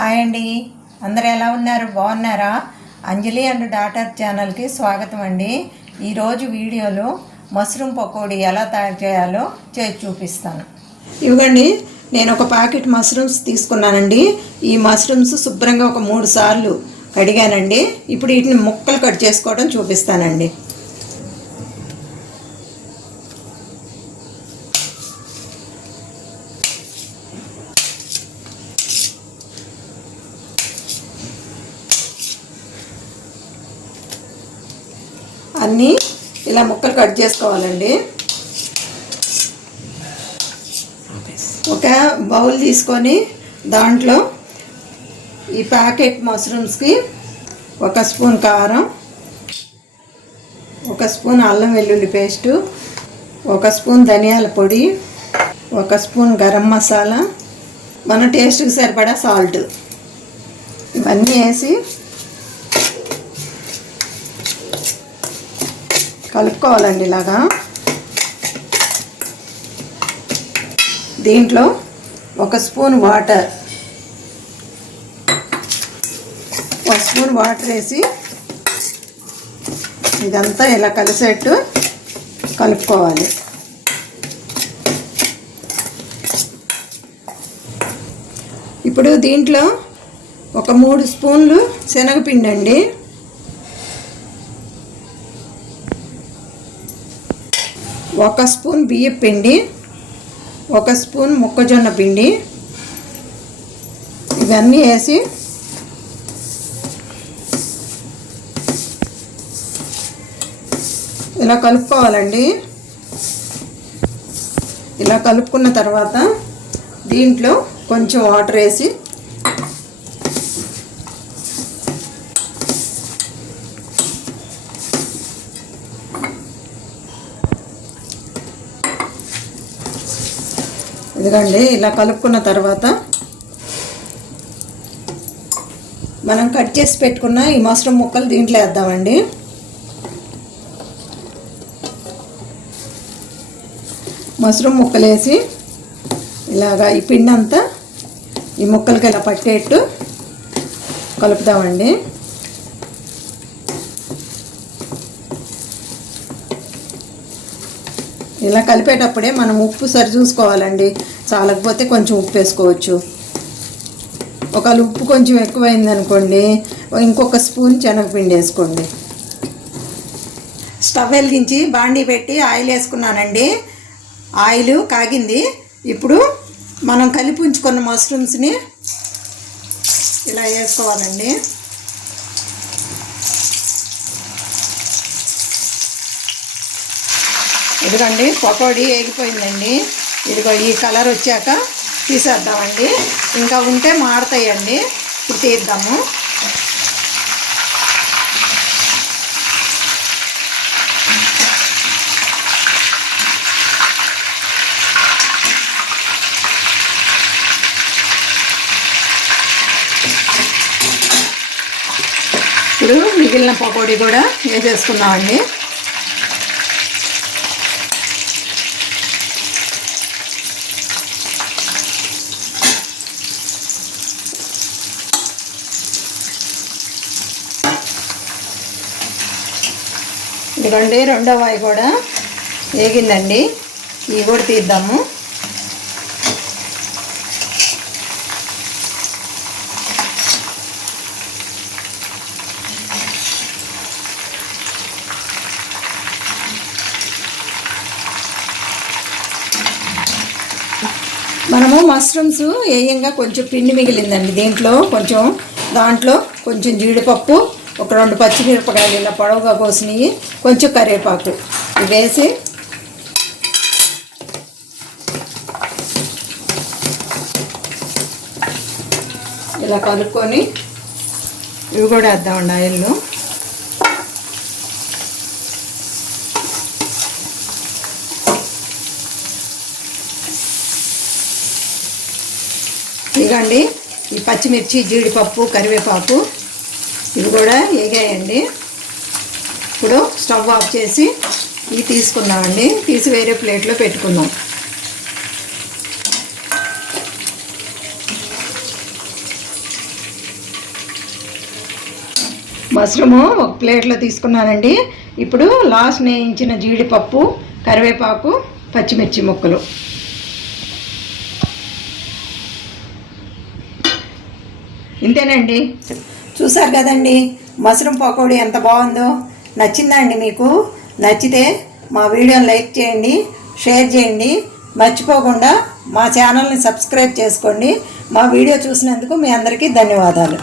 Hi అండి. అందరు ఎలా ఉన్నారు? బాగున్నారా? అంజలి అండ్ డాటర్ ఛానల్కి స్వాగతం అండి. ఈరోజు వీడియోలో మష్రూమ్ పకోడీ ఎలా తయారు చేయాలో చేసి చూపిస్తాను. ఇవ్వండి నేను ఒక ప్యాకెట్ మష్రూమ్స్ తీసుకున్నానండి. ఈ మష్రూమ్స్ శుభ్రంగా ఒక మూడు సార్లు కడిగానండి. ఇప్పుడు వీటిని ముక్కలు కట్ చేసుకోవడం చూపిస్తానండి. అన్నీ ఇలా ముక్కలు కట్ చేసుకోవాలండి. ఒక బౌల్ తీసుకొని దాంట్లో ఈ ప్యాకెట్ మష్రూమ్స్కి ఒక స్పూన్ కారం ఒక స్పూన్ అల్లం వెల్లుల్లి పేస్టు ఒక స్పూన్ ధనియాల పొడి ఒక స్పూన్ గరం మసాలా. మన టేస్ట్కి సరిపడా సాల్ట్. ఇవన్నీ వేసి కలుపుకోవాలండి ఇలాగా. దీంట్లో ఒక స్పూన్ వాటర్ ఒక స్పూన్ వాటర్ వేసి ఇదంతా ఇలా కలిసేట్టు కలుపుకోవాలి. ఇప్పుడు దీంట్లో ఒక మూడు స్పూన్లు శనగపిండి అండి ఒక స్పూన్ బియ్య పిండి ఒక స్పూన్ మొక్కజొన్న పిండి ఇవన్నీ వేసి ఇలా కలుపుకోవాలండి. ఇలా కలుపుకున్న తర్వాత దీంట్లో కొంచెం వాటర్ వేసి ఇదిగండి ఇలా కలుపుకున్న తర్వాత మనం కట్ చేసి పెట్టుకున్న ఈ మష్రూమ్ ముక్కలు దీంట్లో వేద్దామండి. మష్రూమ్ ముక్కలు వేసి ఇలాగా ఈ పిండి అంతా ఈ ముక్కలకి ఇలా పట్టేట్టు కలుపుదామండి. ఇలా కలిపేటప్పుడే మనం ఉప్పు సరి చూసుకోవాలండి. చాలకపోతే కొంచెం ఉప్పు వేసుకోవచ్చు. ఒకవేళ ఉప్పు కొంచెం ఎక్కువైంది అనుకోండి ఇంకొక స్పూన్ శనగపిండి వేసుకోండి. స్టవ్ వెలిగించి బాండీ పెట్టి ఆయిల్ వేసుకున్నానండి. ఆయిల్ కాగింది. ఇప్పుడు మనం కలిపి ఉంచుకున్న మష్రూమ్స్ని ఇలా వేసుకోవాలండి. ఇదిగోండి పకోడీ వేగిపోయిందండి ఇదిగో ఈ కలర్ వచ్చాక తీసేద్దామండి. ఇంకా ఉంటే మాడతాయండి. ఇప్పుడు తీద్దాము. ఇప్పుడు మిగిలిన పకోడీ కూడా వేసేసుకున్నామండి ఇదిగోండి రెండవ అవి కూడా వేగిందండి. ఇవి కూడా తీద్దాము. మనము మష్రూమ్స్ వేయంగా కొంచెం పిండి మిగిలిందండి దీంట్లో. కొంచెం దాంట్లో కొంచెం జీడిపప్పు ఒక రెండు పచ్చిమిరపకాయలు ఇలా పొడవుగా కోసినవి కొంచెం కరివేపాకు. ఇవి వేసి ఇలా కలుపుకొని ఇవి కూడా వేద్దామండి ఆయిల్లో. ఇదిగండి ఈ పచ్చిమిర్చి జీడిపప్పు కరివేపాకు ఇవి కూడా వేగాయండి. ఇప్పుడు స్టవ్ ఆఫ్ చేసి ఇవి తీసుకున్నామండి తీసి వేరే ప్లేట్లో పెట్టుకుందాం. మష్రూము ఒక ప్లేట్లో తీసుకున్నానండి. ఇప్పుడు లాస్ట్ నేయించిన జీడిపప్పు కరివేపాకు పచ్చిమిర్చి ముక్కలు. ఇంతేనండి. చూసారు కదండి? మష్రూమ్ పకోడీ ఎంత బాగుందో. నచ్చిందా అండి మీకు? నచ్చితే మా వీడియోని లైక్ చేయండి షేర్ చేయండి. మర్చిపోకుండా మా ఛానల్ని సబ్స్క్రైబ్ చేసుకోండి. మా వీడియో చూసినందుకు మీ అందరికీ ధన్యవాదాలు.